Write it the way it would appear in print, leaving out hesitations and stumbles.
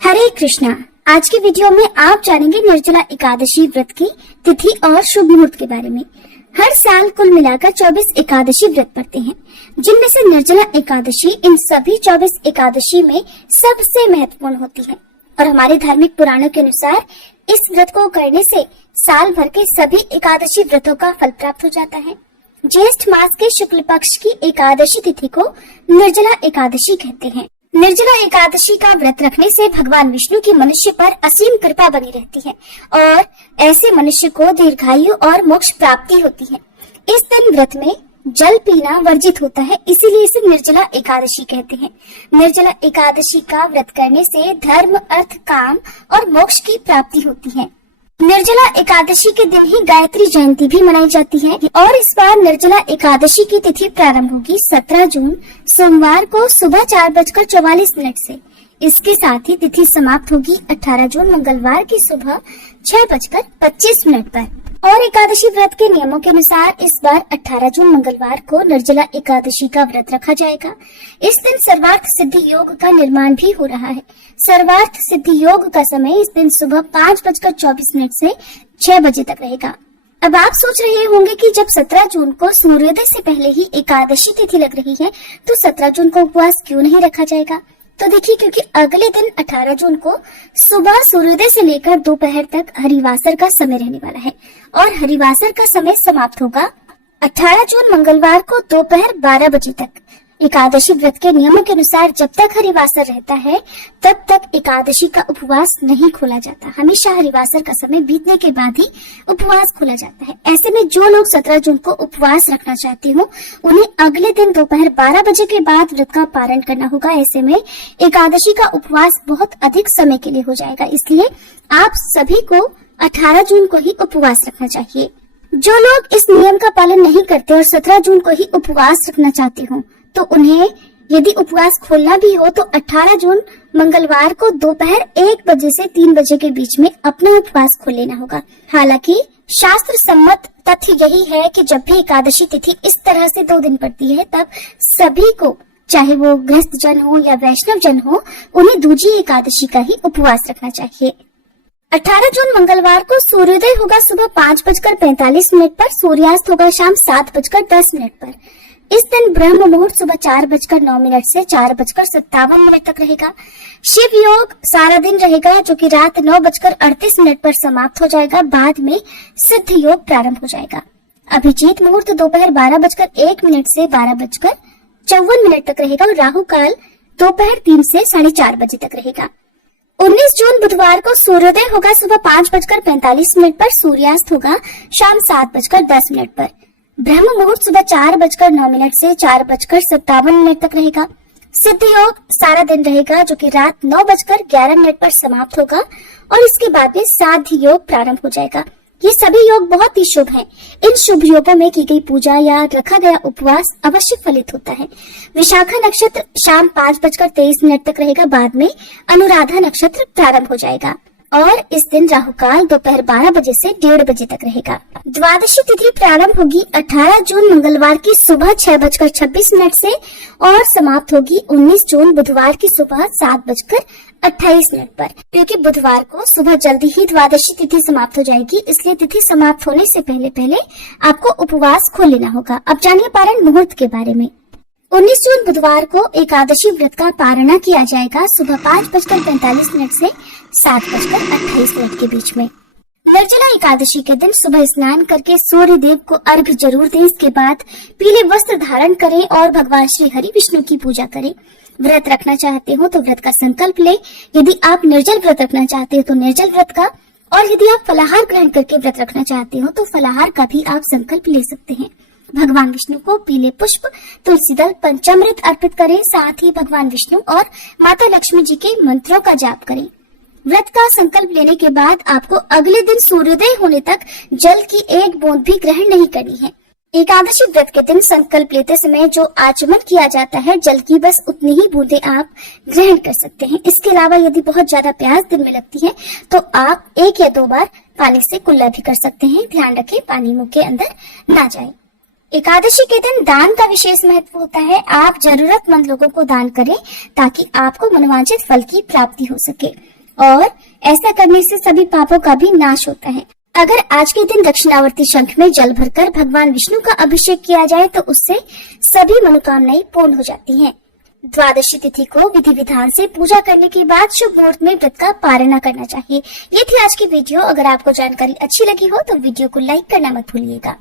हरे कृष्णा। आज की वीडियो में आप जानेंगे निर्जला एकादशी व्रत की तिथि और शुभ मुहूर्त के बारे में। हर साल कुल मिलाकर 24 एकादशी व्रत पड़ते हैं, जिनमें से निर्जला एकादशी इन सभी 24 एकादशी में सबसे महत्वपूर्ण होती है और हमारे धार्मिक पुराणों के अनुसार इस व्रत को करने से साल भर के सभी एकादशी व्रतों का फल प्राप्त हो जाता है। ज्येष्ठ मास के शुक्ल पक्ष की एकादशी तिथि को निर्जला एकादशी कहते हैं। निर्जला एकादशी का व्रत रखने से भगवान विष्णु की मनुष्य पर असीम कृपा बनी रहती है और ऐसे मनुष्य को दीर्घायु और मोक्ष प्राप्ति होती है। इस दिन व्रत में जल पीना वर्जित होता है, इसीलिए इसे निर्जला एकादशी कहते हैं। निर्जला एकादशी का व्रत करने से धर्म, अर्थ, काम और मोक्ष की प्राप्ति होती है। निर्जला एकादशी के दिन ही गायत्री जयंती भी मनाई जाती है और इस बार निर्जला एकादशी की तिथि प्रारंभ होगी 17 जून सोमवार को सुबह 4:44 से। इसके साथ ही तिथि समाप्त होगी 18 जून मंगलवार की सुबह 6:25 पर। और एकादशी व्रत के नियमों के अनुसार इस बार 18 जून मंगलवार को निर्जला एकादशी का व्रत रखा जाएगा। इस दिन सर्वार्थ सिद्धि योग का निर्माण भी हो रहा है। सर्वार्थ सिद्धि योग का समय इस दिन सुबह 5:24 से 6 बजे तक रहेगा। अब आप सोच रहे होंगे कि जब 17 जून को सूर्योदय से पहले ही एकादशी तिथि लग रही है तो 17 जून को उपवास क्यों नहीं रखा जाएगा? तो देखिए, क्योंकि अगले दिन 18 जून को सुबह सूर्योदय से लेकर दोपहर तक हरिवासर का समय रहने वाला है और हरिवासर का समय समाप्त होगा 18 जून मंगलवार को दोपहर 12 बजे तक। एकादशी व्रत के नियमों के अनुसार जब तक हरिवासर रहता है तब तक एकादशी का उपवास नहीं खोला जाता। हमेशा हरिवासर का समय बीतने के बाद ही उपवास खोला जाता है। ऐसे में जो लोग 17 जून को उपवास रखना चाहते हो उन्हें अगले दिन दोपहर 12 बजे के बाद व्रत का पारण करना होगा। ऐसे में एकादशी का उपवास बहुत अधिक समय के लिए हो जाएगा, इसलिए आप सभी को 18 जून को ही उपवास रखना चाहिए। जो लोग इस नियम का पालन नहीं करते और 17 जून को ही उपवास रखना चाहते हो तो उन्हें यदि उपवास खोलना भी हो तो 18 जून मंगलवार को दोपहर 1 बजे से 3 बजे के बीच में अपना उपवास खोल लेना होगा। हालांकि शास्त्र सम्मत तथ्य यही है कि जब भी एकादशी तिथि इस तरह से 2 दिन पड़ती है तब सभी को, चाहे वो गृहस्थ जन हो या वैष्णव जन हो, उन्हें दूजी एकादशी का ही उपवास रखना चाहिए। 18 जून मंगलवार को सूर्योदय होगा सुबह 5:45 पर, सूर्यास्त होगा शाम 7:10 पर। इस दिन ब्रह्म मुहूर्त सुबह 4:09 से 4:57 तक रहेगा। शिव योग सारा दिन रहेगा जो कि रात 9:38 पर समाप्त हो जाएगा। बाद में सिद्ध योग प्रारंभ हो जाएगा। अभिजीत मुहूर्त दोपहर 12:01 से 12:54 तक रहेगा और राहु काल दोपहर 3 से 4:30 बजे तक रहेगा। 19 जून बुधवार को सूर्योदय होगा सुबह 5:45 पर, सूर्यास्त होगा शाम 7:10 पर। ब्रह्म मुहूर्त सुबह 4:09 से 4:57 तक रहेगा। सिद्ध योग सारा दिन रहेगा जो कि रात 9:11 पर समाप्त होगा और इसके बाद में साध्य योग प्रारंभ हो जाएगा। ये सभी योग बहुत ही शुभ हैं। इन शुभ योगों में की गई पूजा या रखा गया उपवास अवश्य फलित होता है। विशाखा नक्षत्र शाम 5:23 तक रहेगा। बाद में अनुराधा नक्षत्र प्रारंभ हो जाएगा और इस दिन राहु काल दोपहर 12 बजे से 1:30 बजे तक रहेगा। द्वादशी तिथि प्रारंभ होगी 18 जून मंगलवार की सुबह 6:26 से और समाप्त होगी 19 जून बुधवार की सुबह 7:28 पर। क्योंकि बुधवार को सुबह जल्दी ही द्वादशी तिथि समाप्त हो जाएगी, इसलिए तिथि समाप्त होने से पहले आपको उपवास खोल लेना होगा। अब जानिए पारण मुहूर्त के बारे में। 19 जून बुधवार को एकादशी व्रत का पारणा किया जाएगा सुबह 5:45 से 7:28 के बीच में। निर्जला एकादशी के दिन सुबह स्नान करके सूर्य देव को अर्घ्य जरूर दें। इसके बाद पीले वस्त्र धारण करें और भगवान श्री हरि विष्णु की पूजा करें। व्रत रखना चाहते हो तो व्रत का संकल्प लें। यदि आप निर्जल व्रत रखना चाहते हो तो निर्जल व्रत का, और यदि आप फलाहार ग्रहण करके व्रत रखना चाहते हो तो फलाहार का भी आप संकल्प ले सकते हैं। भगवान विष्णु को पीले पुष्प, तुलसी दल, पंचामृत अर्पित करें। साथ ही भगवान विष्णु और माता लक्ष्मी जी के मंत्रों का जाप करें। व्रत का संकल्प लेने के बाद आपको अगले दिन सूर्योदय होने तक जल की एक बूंद भी ग्रहण नहीं करनी है। एकादशी व्रत के दिन संकल्प लेते समय जो आचमन किया जाता है, जल की बस उतनी ही बूंदें आप ग्रहण कर सकते हैं। इसके अलावा यदि बहुत ज्यादा प्यास दिन में लगती है तो आप 1 या 2 बार पानी से कुल्ला भी कर सकते हैं। ध्यान रखें पानी मुंह के अंदर ना जाए। एकादशी के दिन दान का विशेष महत्व होता है। आप जरूरतमंद लोगों को दान करें ताकि आपको मनोवांछित फल की प्राप्ति हो सके और ऐसा करने से सभी पापों का भी नाश होता है। अगर आज के दिन दक्षिणावर्ती शंख में जल भरकर भगवान विष्णु का अभिषेक किया जाए तो उससे सभी मनोकामनाएं पूर्ण हो जाती हैं। द्वादशी तिथि को विधि विधान से पूजा करने के बाद शुभ मुहूर्त में व्रत का पारण करना चाहिए। ये थी आज की वीडियो। अगर आपको जानकारी अच्छी लगी हो तो वीडियो को लाइक करना मत भूलिएगा।